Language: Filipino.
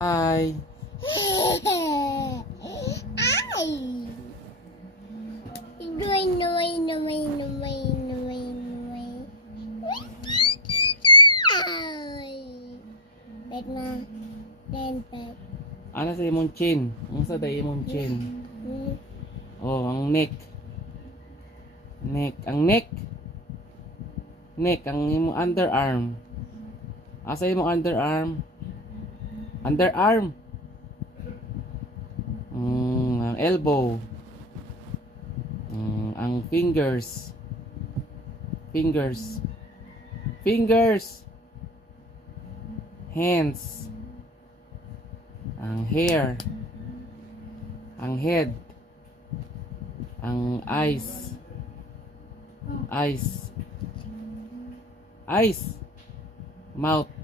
Hi. Ay! Nuy, nuy, nuy, nuy, nuy, nuy. Ay! Pet na. Then pet. Ano sa imong chin? Ang sa day imong chin? Oh, ang neck. Neck. Ang neck. Neck. Ang imong underarm. Asa imong underarm? Underarm. Ang elbow. Ang fingers. Fingers. Fingers. Hands. Ang hair. Ang head. Ang eyes. Eyes. Eyes. Mouth.